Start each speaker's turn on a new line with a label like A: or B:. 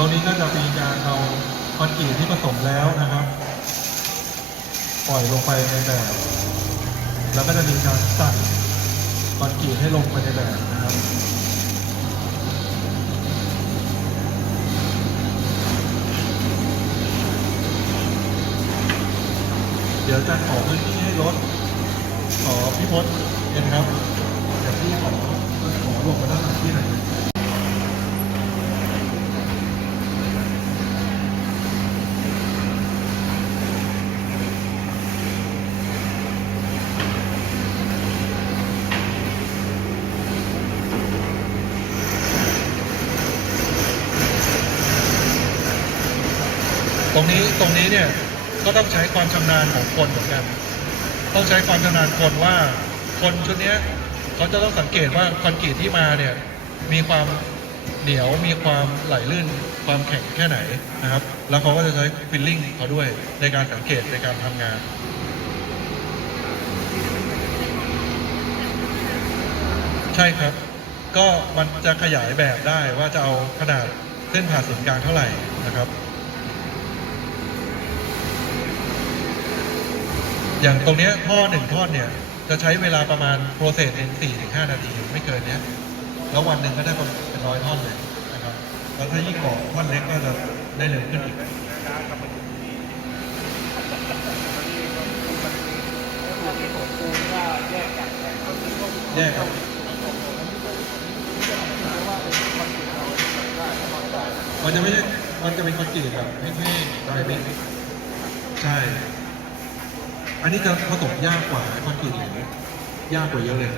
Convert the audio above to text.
A: รงนี้ก็จะมีการเอาคอนกรีตที่ผสมแล้วนะครับ ปล่อยลงไปในแบบแล้วก็จะมีการใส่คอนกรีตให้ลงไปในแบบนะครับเดี๋ยวจะขอพื้นที่ให้รถขอพี่พศเอ็นครับเดี๋ยวพี่ขอขอลงมาด้านหลังที่หน่อย ตรงนี้ตรงนี้เนี่ยก็ต้องใช้ความชำนาญของคนเหมือนกัน ต้องใช้ความชำนาญคนว่าคนชุดนี้เขาจะต้องสังเกตว่าคอนกรีตที่มาเนี่ยมีความเหนียวมีความไหลลื่นความแข็งแค่ไหนนะครับ แล้วเขาก็จะใช้ฟิลลิ่งเขาด้วยในการสังเกตในการทำงานใช่ครับ ก็มันจะขยายแบบได้ว่าจะเอาขนาดเส้นผ่าศูนย์กลางเท่าไหร่นะครับ อย่างตรงนี้ท่อหนึ่งท่อนเนี่ย จะใช้เวลาประมาณโปรเซสเองสี่ถึงห้านาทีไม่เกินเนี้ยแล้ววันหนึ่งก็ได้ประมาณเป็นร้อยท่อนเลยนะครับแล้วถ้ายิ่งก่อท่อนเล็กก็จะได้เร็วขึ้นอีกแยกครับมันจะไม่ใช่มันจะเป็นคอนกรีตแบบแห้งๆอะไรไม่ใช่ อันนี้จะผสมยากกว่าคอนกรีตเหลวยากกว่าเยอะเลย